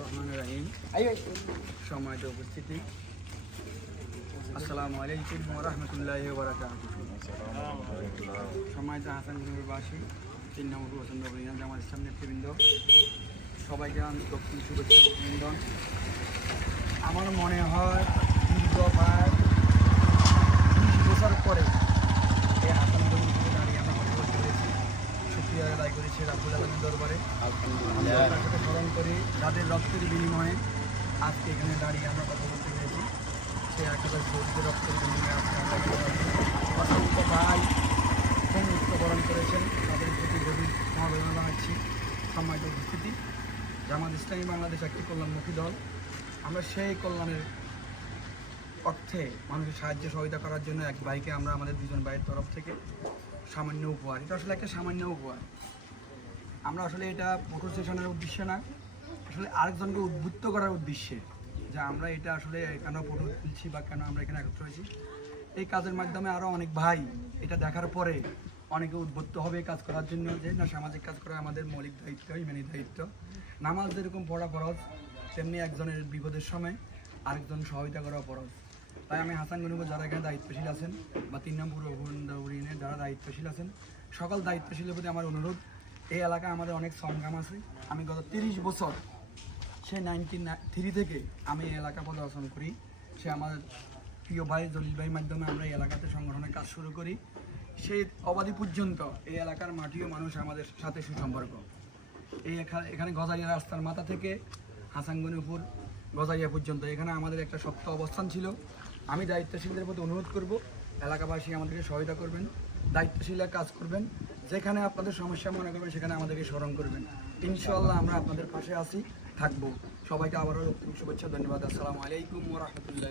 রহমান রাহিম। সম্মানিত উপস্থিতি। আসসালামু আলাইকুম রহমতুল্লাহ বারাকাত সম্মানিত হাসান তিন নম্বর পছন্দ জামাত ইসলাম নেতৃবৃন্দ, সবাইকে আমি দক্ষিণ শুভেচ্ছা আমার মনে হয় বছর পরে এই হাসান দাঁড়িয়ে আমরা সুক্রিয়া আদায় করেছি রাবুল আলমের দরবারে আমরা তার সাথে স্মরণ করি যাদের রক্তের বিনিময়ে আজকে এখানে দাঁড়িয়ে আমরা কথা বলতে পেরেছি, সে একেবারে শহীদের রক্তের বিনিময়ে আজকে আমরা অসংখ্য ভাই মৃত্যুবরণ করেছেন, তাদের প্রতি গভীর সমবেদনা জানাচ্ছি। সম্মানিত উপস্থিতি, জামাত ইসলামী বাংলাদেশ একটি কল্যাণমুখী দল। আমরা সেই কল্যাণের অর্থে মানুষের সাহায্য সহযোগিতা করার জন্য এক ভাইকে আমরা আমাদের দুজন ভাইয়ের তরফ থেকে সামান্য উপহার। এটা আসলে একটা সামান্য উপহার। আমরা আসলে এটা মোটর স্টেশনের উদ্দেশ্যে না। আসলে আরেকজনকে উদ্বুদ্ধ করার উদ্দেশ্যে যে আমরা এটা আসলে কেন ফটো তুলছি বা কেন আমরা এখানে একত্র হয়েছি। এই কাজের মাধ্যমে আরও অনেক ভাই এটা দেখার পরে অনেকে উদ্বুদ্ধ হবে কাজ করার জন্য যে, না, সামাজিক কাজ করা আমাদের মৌলিক দায়িত্ব, ইমানি দায়িত্ব। নামাজ যেরকম পড়া ফরজ, তেমনি একজনের বিপদের সময় আরেকজন সহায়তা করা ফরজ। তাই আমি হাসান গনুব যারা এখানে দায়িত্বশীল আছেন বা তিন নম্বর ইউনিয়নে যারা দায়িত্বশীল আছেন, সকল দায়িত্বশীলের প্রতি আমার অনুরোধ, এই এলাকায় আমাদের অনেক সংগ্রাম আছে। আমি গত তিরিশ বছর সে নাইনটিন থ্রি থেকে আমি এলাকা পদর্শন করি। সে আমার প্রিয় ভাই জলিল ভাইয়ের মাধ্যমে আমরা এই এলাকাতে সংগঠনের কাজ শুরু করি। সেই অবাধি পর্যন্ত এই এলাকার মাটিও মানুষ আমাদের সাথে সুসম্পর্ক। এই এখা- এখানে গজারিয়া রাস্তার মাথা থেকে হাসানগঞ্জপুর গজারিয়া পর্যন্ত। এখানে আমাদের একটা শক্ত অবস্থান ছিল। আমি দায়িত্বশীলদের প্রতি অনুরোধ করব, এলাকাবাসী আমাদেরকে সহায়তা করবেন, দায়িত্বশীলরা কাজ করবেন। যেখানে আপনাদের সমস্যা মনে করবেন, সেখানে আমাদেরকে স্মরণ করবেন। ইনশাল্লাহ আমরা আপনাদের পাশে আছি, থাকব। সবাইকে আবারও শুভেচ্ছা, ধন্যবাদ। আসসালামু আলাইকুম রহমতুল্লাহ